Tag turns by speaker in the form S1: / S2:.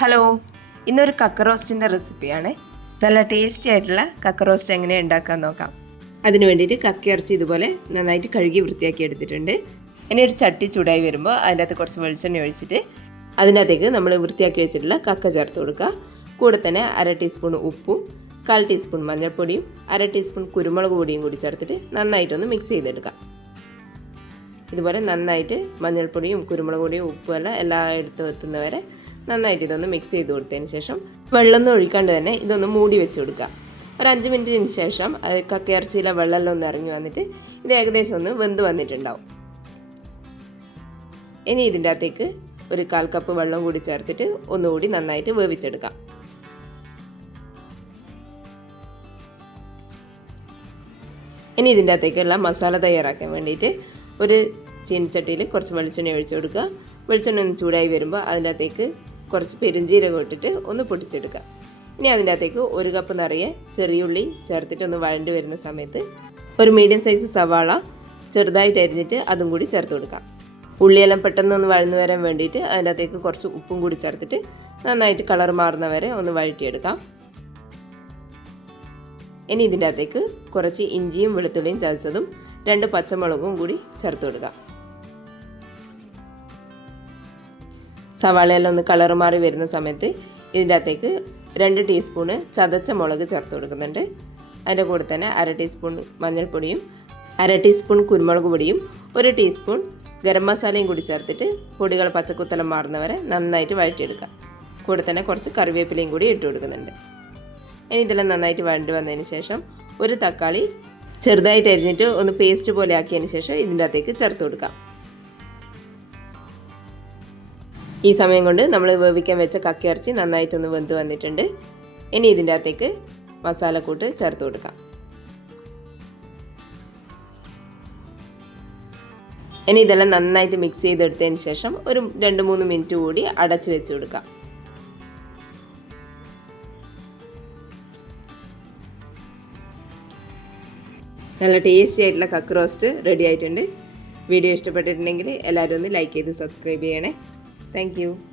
S1: Hello ഇന്നൊരു കക്ക റോസ്റ്റിന്റെ റെസിപ്പിയാണ്. നല്ല ടേസ്റ്റി ആയിട്ടുള്ള കക്ക റോസ്റ്റ് എങ്ങനെ ഉണ്ടാക്കാൻ നോക്കാം. അതിന് വേണ്ടിയിട്ട് കക്ക ഇറച്ചി ഇതുപോലെ നന്നായിട്ട് കഴുകി വൃത്തിയാക്കി എടുത്തിട്ടുണ്ട്. ഇനി ഒരു ചട്ടി ചൂടായി വരുമ്പോൾ അതിന്റെ അകത്ത് കുറച്ച് വെളിച്ചെണ്ണ ഒഴിച്ചിട്ട് അതിനകത്തേക്ക് നമ്മൾ വൃത്തിയാക്കി വെച്ചിട്ടുള്ള കക്ക ചേർത്ത് കൊടുക്കുക. കൂടെ തന്നെ അര ടീസ്പൂൺ ഉപ്പും കാൽ ടീസ്പൂൺ മഞ്ഞൾപ്പൊടിയും അര ടീസ്പൂൺ കുരുമുളക് പൊടിയും കൂടി ചേർത്തിട്ട് നന്നായിട്ടൊന്ന് മിക്സ് ചെയ്തെടുക്കാം. ഇതുപോലെ നന്നായിട്ട് മഞ്ഞൾപ്പൊടിയും കുരുമുളക് പൊടിയും ഉപ്പും എല്ലാം എടുത്ത് എത്തുന്നവരെ നന്നായിട്ട് ഇതൊന്ന് മിക്സ് ചെയ്ത് കൊടുത്തതിന് ശേഷം വെള്ളമൊന്നും ഒഴിക്കാണ്ട് തന്നെ ഇതൊന്ന് മൂടി വെച്ച് കൊടുക്കുക. ഒരു അഞ്ച് മിനിറ്റിന് ശേഷം അത് കക്കയിറച്ചിയിലെ വെള്ളമെല്ലാം ഒന്ന് ഇറങ്ങി വന്നിട്ട് ഇത് ഏകദേശം ഒന്ന് വെന്ത് വന്നിട്ടുണ്ടാവും. ഇനി ഇതിന്റെ അകത്തേക്ക് ഒരു കാൽ കപ്പ് വെള്ളം കൂടി ചേർത്തിട്ട് ഒന്നുകൂടി നന്നായിട്ട് വേവിച്ചെടുക്കാം. ഇനി ഇതിന്റെ അകത്തേക്കുള്ള മസാല തയ്യാറാക്കാൻ വേണ്ടിയിട്ട് ഒരു ചീനച്ചട്ടിയിൽ കുറച്ച് വെളിച്ചെണ്ണ ഒഴിച്ചു കൊടുക്കുക. വെളിച്ചെണ്ണ ഒന്ന് ചൂടായി വരുമ്പോൾ അതിനകത്തേക്ക് കുറച്ച് പെരുംജീരകം ഇട്ടിട്ട് ഒന്ന് പൊട്ടിച്ചെടുക്കുക. ഇനി അതിന്റെ അകത്തേക്ക് ഒരു കപ്പ് നിറയെ ചെറിയുള്ളി ചേർത്തിട്ട് ഒന്ന് വഴണ്ടി വരുന്ന സമയത്ത് ഒരു മീഡിയം സൈസ് സവാള ചെറുതായിട്ട് അരിഞ്ഞിട്ട് അതും കൂടി ചേർത്ത് കൊടുക്കാം. ഉള്ളിയെല്ലാം പെട്ടെന്ന് ഒന്ന് വഴന്നു വരാൻ വേണ്ടിയിട്ട് അതിന്റെ അകത്തേക്ക് കുറച്ച് ഉപ്പും കൂടി ചേർത്തിട്ട് നന്നായിട്ട് കളർ മാറുന്നവരെ ഒന്ന് വഴറ്റിയെടുക്കാം. ഇനി ഇതിന്റെ അകത്തേക്ക് കുറച്ച് ഇഞ്ചിയും വെളുത്തുള്ളിയും ചതച്ചതും രണ്ട് പച്ചമുളകും കൂടി ചേർത്ത് കൊടുക്കാം. സവാളയെല്ലാം ഒന്ന് കളർ മാറി വരുന്ന സമയത്ത് ഇതിന്റെ അകത്തേക്ക് രണ്ട് ടീസ്പൂണ് ചതച്ച മുളക് ചേർത്ത് കൊടുക്കുന്നുണ്ട്. അതിന്റെ കൂടെ തന്നെ അര ടീസ്പൂൺ മഞ്ഞൾപ്പൊടിയും അര ടീസ്പൂൺ കുരുമുളക് പൊടിയും ഒരു ടീസ്പൂൺ ഗരം മസാലയും കൂടി ചേർത്തിട്ട് പൊടികൾ പച്ചക്കുത്തലം മാറുന്നവരെ നന്നായിട്ട് വഴറ്റിയെടുക്കാം കൂടെ തന്നെ കുറച്ച് കറിവേപ്പിലയും കൂടി ഇട്ട് കൊടുക്കുന്നുണ്ട്. ഇനി ഇതെല്ലാം നന്നായിട്ട് വഴണ്ടി വന്നതിന് ശേഷം ഒരു തക്കാളി ചെറുതായിട്ട് അരിഞ്ഞിട്ട് ഒന്ന് പേസ്റ്റ് പോലെ ആക്കിയതിന് ശേഷം ഇതിന്റെ അകത്തേക്ക് ചേർത്ത് കൊടുക്കാം. ഈ സമയം കൊണ്ട് നമ്മൾ വേവിക്കാൻ വെച്ച കക്കിയിറച്ചി നന്നായിട്ടൊന്ന് വെന്ത് വന്നിട്ടുണ്ട്. ഇനി ഇതിന്റെ അകത്തേക്ക് മസാലക്കൂട്ട് ചേർത്ത് കൊടുക്കാം. ഇനി ഇതെല്ലാം നന്നായിട്ട് മിക്സ് ചെയ്തെടുത്തതിന് ശേഷം ഒരു രണ്ട് മൂന്ന് മിനിറ്റ് കൂടി അടച്ച് വെച്ച് കൊടുക്കാം. നല്ല ടേസ്റ്റി ആയിട്ടുള്ള കക്ക് റോസ്റ്റ് റെഡി ആയിട്ടുണ്ട്. വീഡിയോ ഇഷ്ടപ്പെട്ടിട്ടുണ്ടെങ്കിൽ എല്ലാവരും ഒന്ന് ലൈക്ക് ചെയ്ത് സബ്സ്ക്രൈബ് ചെയ്യണേ. Thank you.